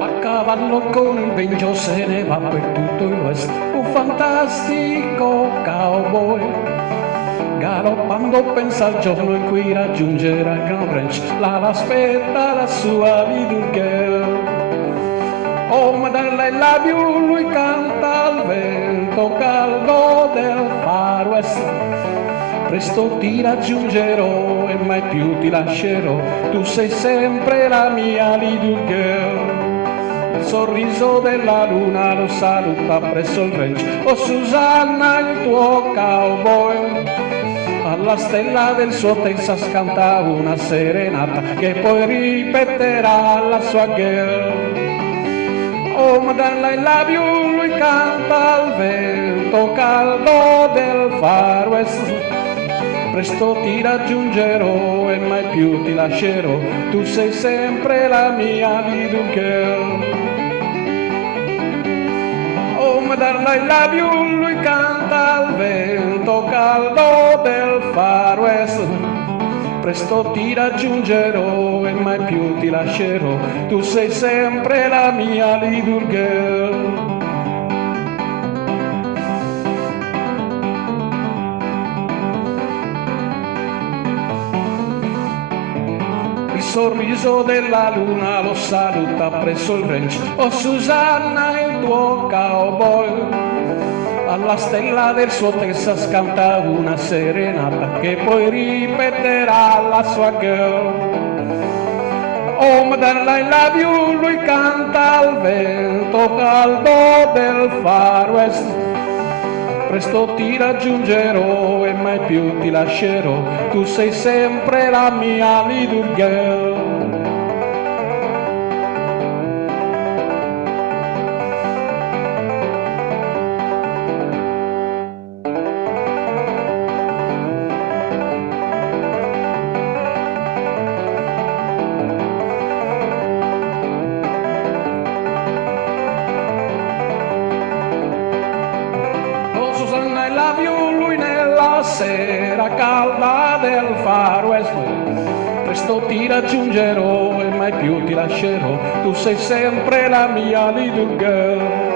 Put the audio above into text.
A cavallo con il banjo se ne va per tutto il West, un fantastico cowboy. Galoppando pensa al giorno in cui raggiungerà Grand Ranch, là l'aspetta la sua little girl. Oh Madonna, I love you, lui canta al vento caldo del Far West. Presto ti raggiungerò e mai più ti lascerò, tu sei sempre la mia little girl. Il sorriso della luna lo saluta presso il ranch, oh Susanna il tuo cowboy. Alla stella del suo Texas canta una serenata che poi ripeterà la sua girl. Oh Madonna, I love you, lui canta al vento caldo del Far West. Presto ti raggiungerò e mai più ti lascerò, tu sei sempre la mia little girl. Oh Madonna, I love you, lui canta al vento caldo del Far West. Presto ti raggiungerò e mai più ti lascerò, tu sei sempre la mia little girl. Il sorriso della luna lo saluta presso il ranch, oh Susanna il tuo cowboy. Alla stella del suo Texas canta una serenata che poi ripeterà la sua girl. Oh Madonna, I love you, lui canta al vento caldo del Far West. Presto ti raggiungerò e mai più ti lascerò, tu sei sempre la mia little girl. I love you, lui nella sera calda del Far West. Presto ti raggiungerò e mai più ti lascerò, tu sei sempre la mia little girl.